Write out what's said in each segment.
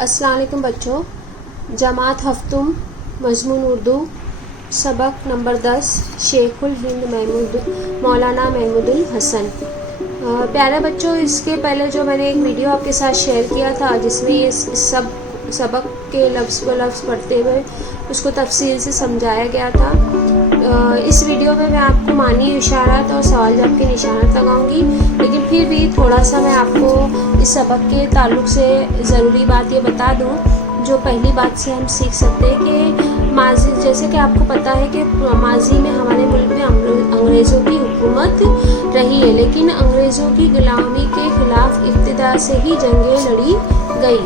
अस्सलाम वालेकुम बच्चों। जमात हफ्तुम मजमून उर्दू सबक नंबर 10 शेखुल हिंद मौलाना महमूदुल हसन। प्यारे बच्चों, इसके पहले जो मैंने एक वीडियो आपके साथ शेयर किया था जिसमें ये सब सबक के लफ्ज़ ब लफ्ज़ पढ़ते हुए उसको तफसील से समझाया गया था। इस वीडियो में मैं आपको मानी इशारात और सवाल जवाब के निशानात लगाऊंगी, लेकिन फिर भी थोड़ा सा मैं आपको इस सबक के ताल्लुक़ से ज़रूरी बात ये बता दूं जो पहली बात से हम सीख सकते हैं कि माजी, जैसे कि आपको पता है कि माजी में हमारे मुल्क में अंग्रेज़ों की हुकूमत रही है, लेकिन अंग्रेज़ों की गुलामी के ख़िलाफ़ इब्तिदा से ही जंगें लड़ी गई।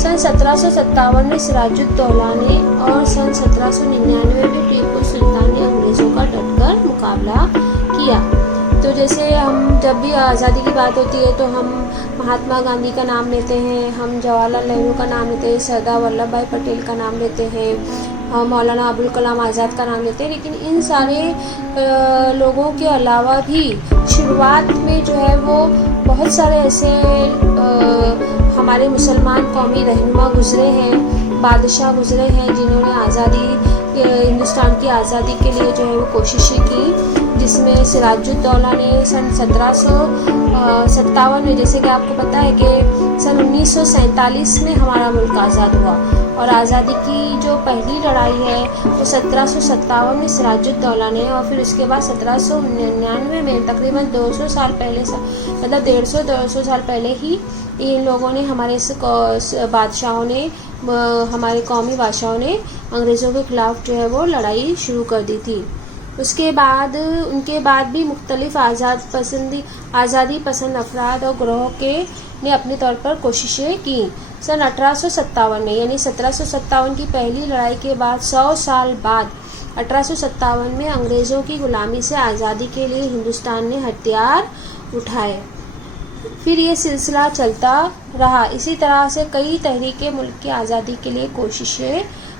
सन 1757 में सिराजुद्दौला ने और सन 1799 में टीपू सुल्तान ने अंग्रेज़ों का डटकर मुकाबला किया। तो जैसे हम जब भी आज़ादी की बात होती है तो हम महात्मा गांधी का नाम लेते हैं, हम जवाहरलाल नेहरू का नाम लेते हैं, सरदार वल्लभ भाई पटेल का नाम लेते हैं, हम मौलाना अबुल कलाम आज़ाद का नाम लेते हैं, लेकिन इन सारे लोगों के अलावा भी शुरुआत में जो है वो बहुत सारे ऐसे हमारे मुसलमान कौमी रहनुमा गुज़रे हैं, बादशाह गुज़रे हैं जिन्होंने हिंदुस्तान की आज़ादी के लिए जो है वो कोशिशें की, जिसमें सिराजुद्दौला ने सन 1757 में, जैसे कि आपको पता है कि सन 1947 में हमारा मुल्क आज़ाद हुआ और आज़ादी की जो पहली लड़ाई है वो 1757 में सिराजुद्दौला ने, और फिर उसके बाद 1799 में तकरीबन 200 साल पहले, मतलब 150-200 साल पहले ही इन लोगों ने, हमारे बादशाहों ने, हमारे कौमी बादशाहों ने अंग्रेज़ों के ख़िलाफ़ जो है वो लड़ाई शुरू कर दी थी। उनके बाद भी मुख्तलिफ आज़ादी पसंद अफराद और ग्रोह ने अपने तौर पर कोशिशें की। सन 1857 में, यानी 1757 की पहली लड़ाई के बाद 100 साल बाद 1857 में अंग्रेज़ों की ग़ुलामी से आज़ादी के लिए हिंदुस्तान ने हथियार उठाए। फिर ये सिलसिला चलता रहा। इसी तरह से कई तहरीकें मुल्क की आज़ादी के लिए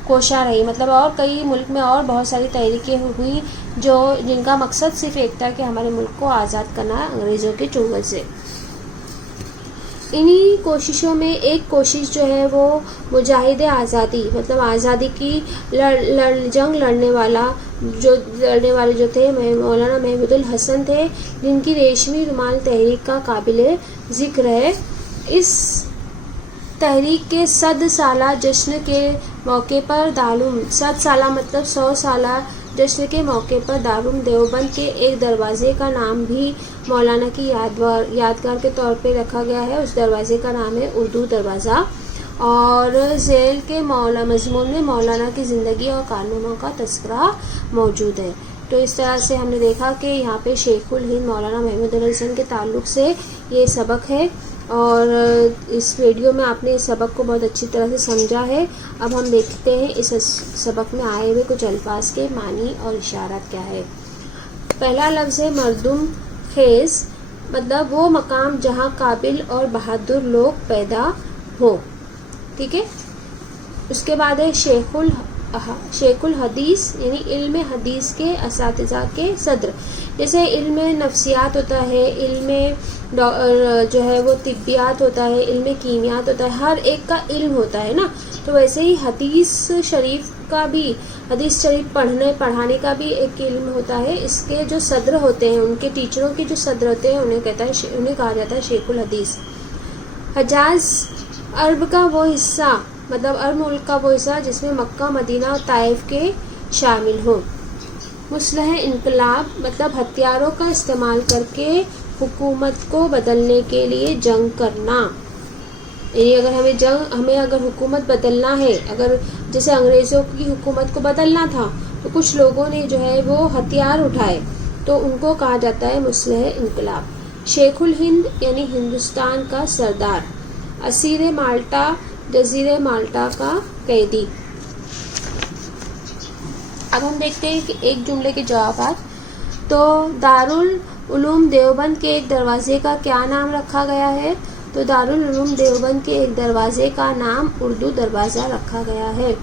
कोशा रही, मतलब और कई मुल्क में और बहुत सारी तहरीकें हुई जिनका मकसद सिर्फ एक था कि हमारे मुल्क को आज़ाद करना अंग्रेज़ों के चंगुल से। इन्हीं कोशिशों में एक कोशिश जो है वो मुजाहिद आज़ादी, मतलब आज़ादी की जंग लड़ने वाले जो थे मौलाना महमूदुल हसन थे, जिनकी रेशमी रुमाल तहरीक का काबिल ज़िक्र है। इस तहरीक के 100 साला जश्न के मौके पर दारुल 100 साला मतलब 100 साला जश्न के मौके पर दारुल देवबंद के एक दरवाज़े का नाम भी मौलाना की यादगार के तौर पे रखा गया है। उस दरवाज़े का नाम है उर्दू दरवाज़ा, और ज़ेल के मज़मून में मौलाना की ज़िंदगी और कारनामों का तज़किरा मौजूद है। तो इस तरह से हमने देखा कि यहाँ पे शेखुल हिंद मौलाना महमूदुल हसन के ताल्लुक़ से ये सबक है, और इस वीडियो में आपने इस सबक को बहुत अच्छी तरह से समझा है। अब हम देखते हैं इस सबक में आए हुए कुछ अल्फाज के मानी और इशारात क्या है। पहला लफ्ज़ है मरदुम खेज़, मतलब वो मकाम जहाँ काबिल और बहादुर लोग पैदा हो। ठीक है। उसके बाद है शेखुल हदीस, यानी इल्म हदीस के असातिज़ा के सदर। जैसे इल्म नफ्सियात होता है, इल्म जो है वो तिब्बियात होता है, इल्म कीमियात होता है, हर एक का इल्म होता है ना। तो वैसे ही हदीस शरीफ पढ़ाने का भी एक इल्म होता है। इसके जो सदर होते हैं, उनके टीचरों के जो सदर होते हैं, उन्हें कहा जाता है शेखुल हदीस। हजाज अरब का वो हिस्सा, मतलब अरब मुल्क का वो हिस्सा जिसमें मक्का, मदीना और ताइफ के शामिल हो। मुस्लह इनकलाब, मतलब हथियारों का इस्तेमाल करके हुकूमत को बदलने के लिए जंग करना। यानी अगर हमें अगर हुकूमत बदलना है, अगर जैसे अंग्रेज़ों की हुकूमत को बदलना था तो कुछ लोगों ने जो है वो हथियार उठाए, तो उनको कहा जाता है मुस्लह इनकलाब। शेखुल हिंद यानी हिंदुस्तान का सरदार। असीर माल्टा, जजीरे माल्टा का कैदी। अब हम देखते हैं कि एक जुमले के जवाबात। तो दारुल उलूम देवबंद के एक दरवाज़े का क्या नाम रखा गया है? तो दारुल उलूम देवबंद के एक दरवाज़े का नाम उर्दू दरवाज़ा रखा गया है।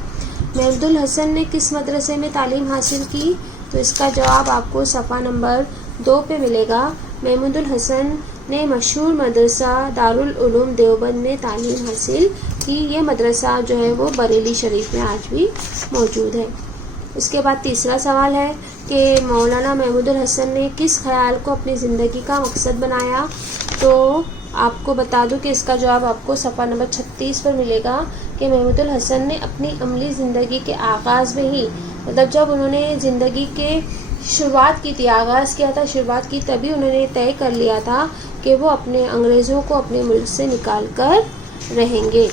महमूदुल हसन ने किस मदरसे में तालीम हासिल की? तो इसका जवाब आपको सफ़ा नंबर 2 पे मिलेगा। महमूदुल हसन نے مشہور مدرسہ دارالعلوم دیوبند میں تعلیم حاصل کی. یہ مدرسہ جو ہے وہ بریلی شریف میں آج بھی موجود ہے. اس کے بعد تیسرا سوال ہے کہ مولانا محمود الحسن نے کس خیال کو اپنی زندگی کا مقصد بنایا. تو آپ کو بتا دوں کہ اس کا جواب آپ کو صفحہ نمبر 36 پر ملے گا کہ محمود الحسن نے اپنی عملی زندگی کے آغاز میں ہی، مطلب جب انہوں نے زندگی کے شروعات کی تھی، آغاز کیا تھا، شروعات کی، تبھی انہوں نے طے کر لیا تھا کہ وہ اپنے انگریزوں کو اپنے ملک سے نکال کر رہیں گے.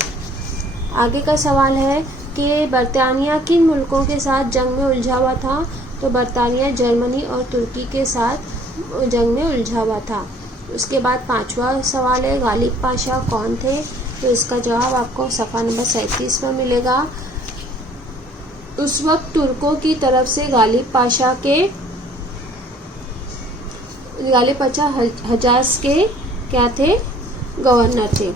آگے کا سوال ہے کہ برطانیہ کن ملکوں کے ساتھ جنگ میں الجھا ہوا تھا. تو برطانیہ جرمنی اور ترکی کے ساتھ جنگ میں الجھا ہوا تھا. اس کے بعد پانچواں سوال ہے غالب پاشا کون تھے. تو اس کا جواب آپ کو صفحہ نمبر 37 پر ملے گا. اس وقت ترکوں کی طرف سے غالب پاشا حجاز کے کیا تھے؟ گورنر تھے.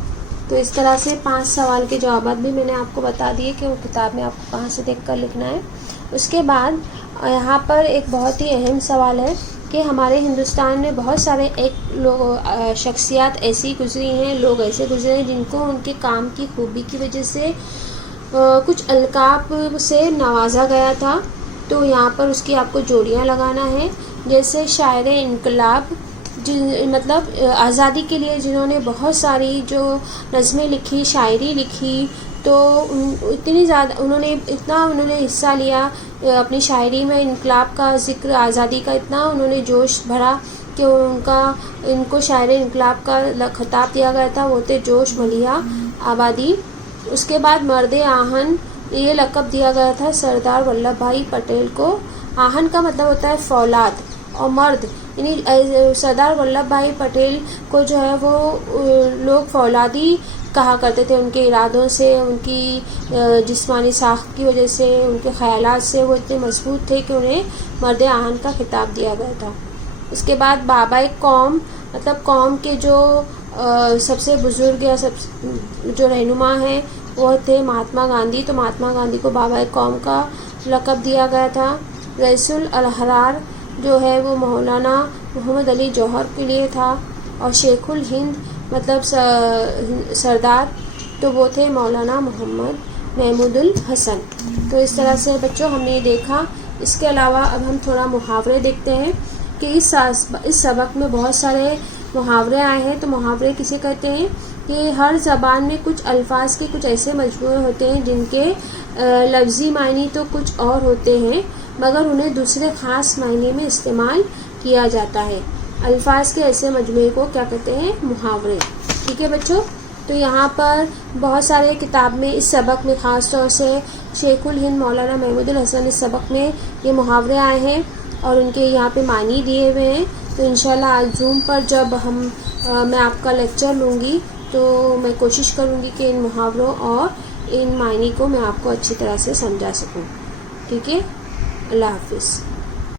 تو اس طرح سے 5 سوال کے جوابات بھی میں نے آپ کو بتا دیے کہ وہ کتاب میں آپ کو کہاں سے دیکھ کر لکھنا ہے. اس کے بعد یہاں پر ایک بہت ہی اہم سوال ہے کہ ہمارے ہندوستان میں بہت سارے شخصیات ایسی گزری ہیں، لوگ ایسے گزرے ہیں جن کو ان کے کام کی خوبی کی وجہ سے کچھ القاب سے نوازا گیا تھا. تو یہاں پر اس کی آپ کو جوڑیاں لگانا ہے. جیسے شاعر انقلاب، مطلب آزادی کے لیے جنہوں نے بہت ساری جو نظمیں لکھی، شاعری لکھی، تو اتنی زیادہ انہوں نے حصہ لیا اپنی شاعری میں، انقلاب کا ذکر، آزادی کا اتنا انہوں نے جوش بھرا کہ ان کو شاعر انقلاب کا خطاب دیا گیا تھا. وہ تھے جوش ملیحہ آبادی. اس کے بعد مرد آہن، یہ لقب دیا گیا تھا سردار ولبھ بھائی پٹیل کو. آہن کا مطلب ہوتا ہے فولاد، اور مرد یعنی سردار ولبھ بھائی پٹیل کو جو ہے وہ لوگ فولادی کہا کرتے تھے. ان کے ارادوں سے، ان کی جسمانی ساخت کی وجہ سے، ان کے خیالات سے وہ اتنے مضبوط تھے کہ انہیں مرد آہن کا خطاب دیا گیا تھا. اس کے بعد بابائے قوم، مطلب قوم کے جو سب سے بزرگ یا جو رہنما ہیں وہ تھے مہاتما گاندھی. تو مہاتما گاندھی کو بابائے قوم کا لقب دیا گیا تھا. رئیس الاحرار جو ہے وہ مولانا محمد علی جوہر کے لیے تھا. اور شیخ الہند مطلب سردار، تو وہ تھے مولانا محمد محمود الحسن. تو اس طرح سے بچوں ہم نے دیکھا. اس کے علاوہ اب ہم تھوڑا محاورے دیکھتے ہیں کہ اس سبق میں بہت سارے محاورے آئے ہیں. تو محاورے کسے کہتے ہیں کہ ہر زبان میں کچھ الفاظ کے کچھ ایسے مجموعے ہوتے ہیں جن کے لفظی معنی تو کچھ اور ہوتے ہیں، مگر انہیں دوسرے خاص معنی میں استعمال کیا جاتا ہے. الفاظ کے ایسے مجموعے کو کیا کہتے ہیں؟ محاورے. ٹھیک ہے بچوں. تو یہاں پر بہت سارے کتاب میں اس سبق میں خاص طور سے شیخ الہند مولانا محمود الحسن اس سبق میں یہ محاورے آئے ہیں اور ان کے یہاں پہ معنی دیے ہوئے ہیں. تو انشاءاللہ آج زوم پر جب میں آپ کا لیکچر لوں گی تو میں کوشش کروں گی کہ ان محاوروں اور ان معنی کو میں آپ کو اچھی طرح سے سمجھا سکوں. ٹھیک ہے. اللہ حافظ.